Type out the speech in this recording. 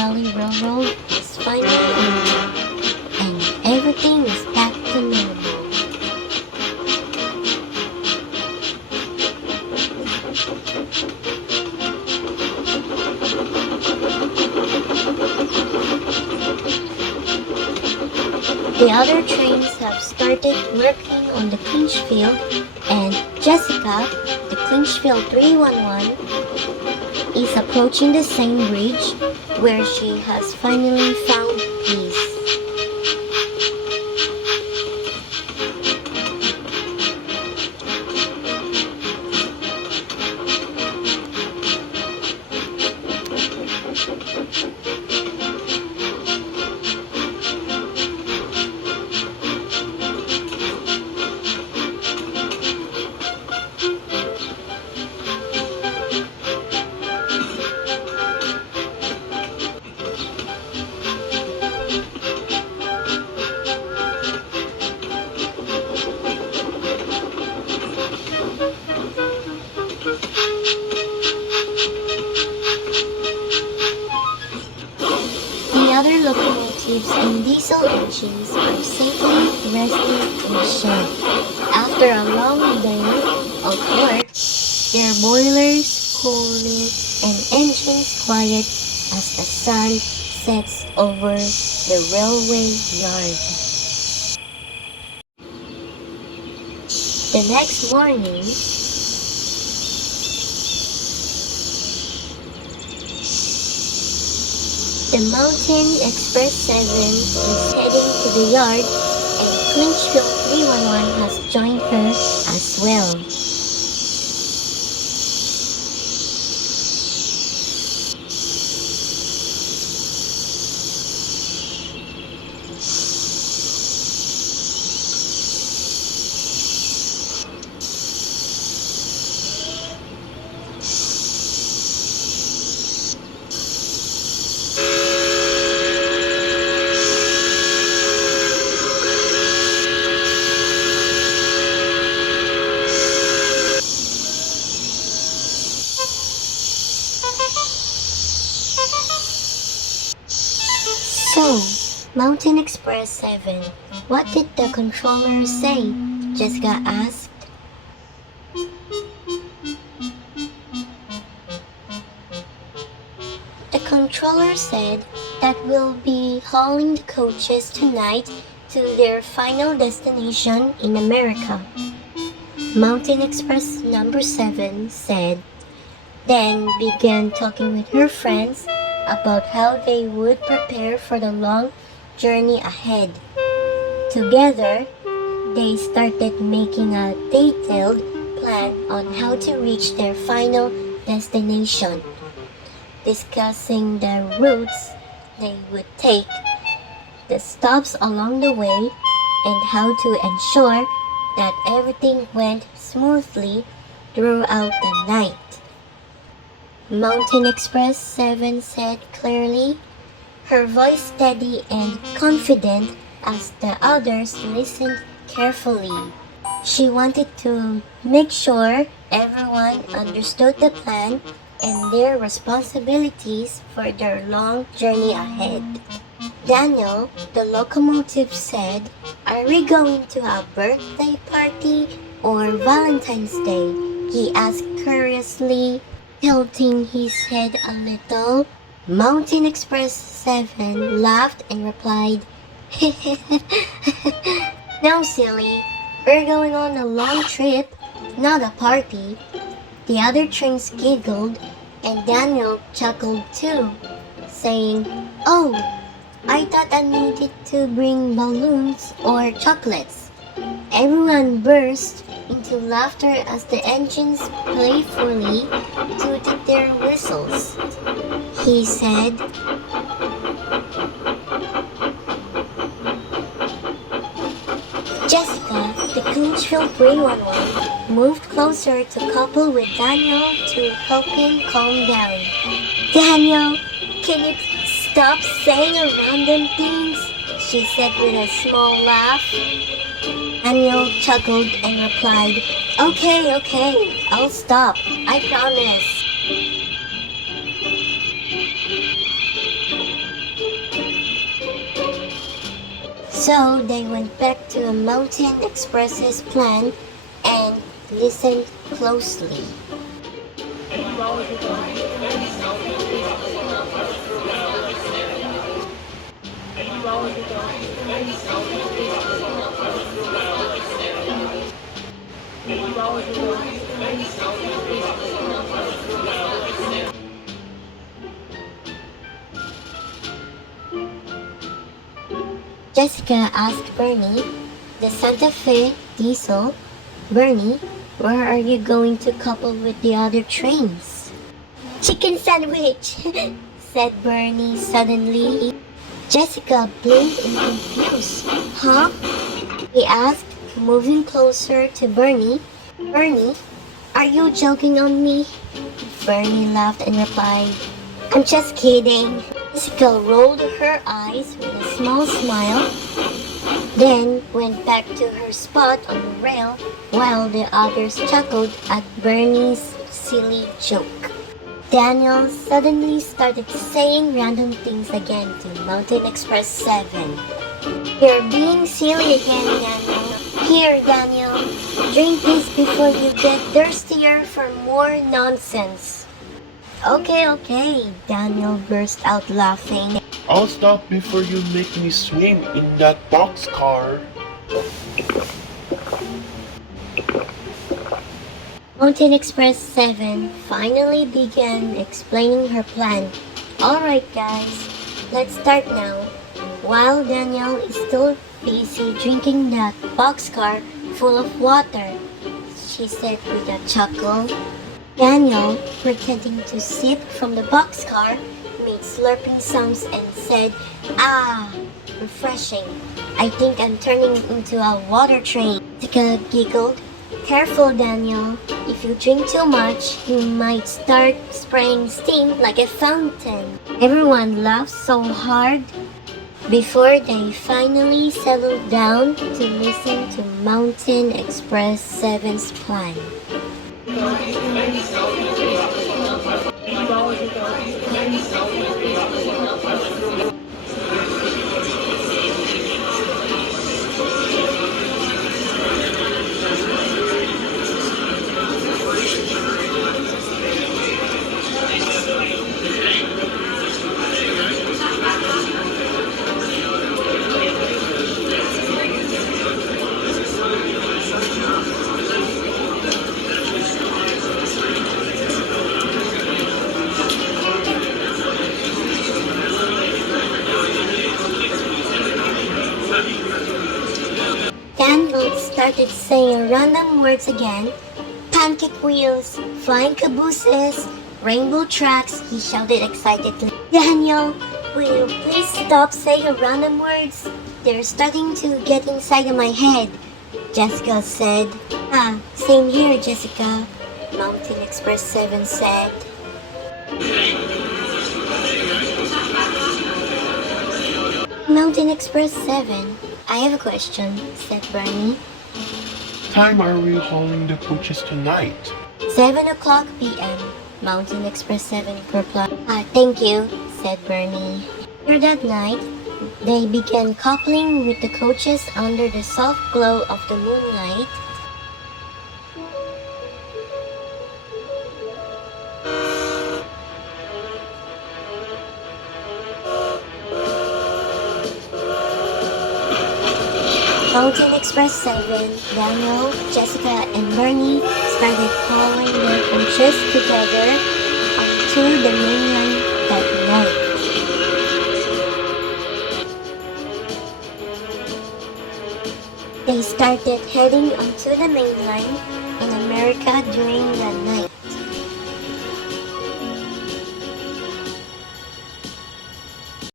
Valley Railroad is finally over, and everything is back to normal. The other trains have started working on the Clinchfield, and Jessica, the Clinchfield 311, is approaching the same bridge where she has finally found peace. The other locomotives and diesel engines are safely resting in the shed. After a long day of work, their boilers cooling and engines quiet as the sun sets over the railway yard. The next morning, the Mountain Express 7 is heading to the yard, and Clinchfield 311 has joined her as well. So, Mountain Express 7, what did the controller say? Jessica asked. The controller said that we'll be hauling the coaches tonight to their final destination in America. Mountain Express number 7 said, then began talking with her friends about how they would prepare for the long journey ahead. Together, they started making a detailed plan on how to reach their final destination, discussing the routes they would take, the stops along the way, and how to ensure that everything went smoothly throughout the night. Mountain Express 7 said clearly, her voice steady and confident as the others listened carefully. She wanted to make sure everyone understood the plan and their responsibilities for their long journey ahead. Daniel, the locomotive, said, are we going to a birthday party or Valentine's Day? He asked curiously, tilting his head a little. Mountain Express 7 laughed and replied, no, silly. We're going on a long trip, not a party. The other trains giggled, and Daniel chuckled too, saying, oh, I thought I needed to bring balloons or chocolates. Everyone burst into laughter as the engines playfully tooted their whistles. He said, Jessica, the Clinchfield 311, moved closer to couple with Daniel to help him calm down. Daniel, can you stop saying random things? She said with a small laugh. Daniel chuckled and replied, Okay, I'll stop, I promise. So they went back to Mountain Express's plan and listened closely. Jessica asked Bernie, the Santa Fe diesel, "Bernie, where are you going to couple with the other trains?" "Chicken sandwich," said Bernie suddenly. Jessica blinked and confused. "Huh?" he asked, moving closer to Bernie. "Bernie, are you joking on me?" Bernie laughed and replied, "I'm just kidding." Jessica rolled her eyes with a small smile, then went back to her spot on the rail while the others chuckled at Bernie's silly joke. Daniel suddenly started saying random things again to Mountain Express 7. "You're being silly again, Daniel. Here, Daniel, drink this before you get thirstier for more nonsense." Okay, Daniel burst out laughing. I'll stop before you make me swim in that boxcar. Mountain Express 7 finally began explaining her plan. "Alright guys, let's start now." While Daniel is still busy drinking that boxcar full of water, she said with a chuckle. Daniel, pretending to sip from the boxcar, made slurping sounds and said, "Ah, refreshing. I think I'm turning into a water train." Jessica giggled. "Careful, Daniel. If you drink too much, you might start spraying steam like a fountain." Everyone laughed so hard before they finally settled down to listen to Mountain Express 7's plan. Daniel started saying random words again. "Pancake wheels, flying cabooses, rainbow tracks," he shouted excitedly. "Daniel, will you please stop saying random words? They're starting to get inside of my head," Jessica said. "Ah, same here, Jessica," Mountain Express 7 said. Mountain Express 7, "I have a question," said Bernie. Time are we hauling the coaches tonight? 7 o'clock p.m., Mountain Express 7 replied. Thank you," said Bernie. Later that night, they began coupling with the coaches under the soft glow of the moonlight. Mountain Express 7, Daniel, Jessica, and Bernie started hauling their coaches together onto the mainland that night. They started heading onto the mainland in America during the night.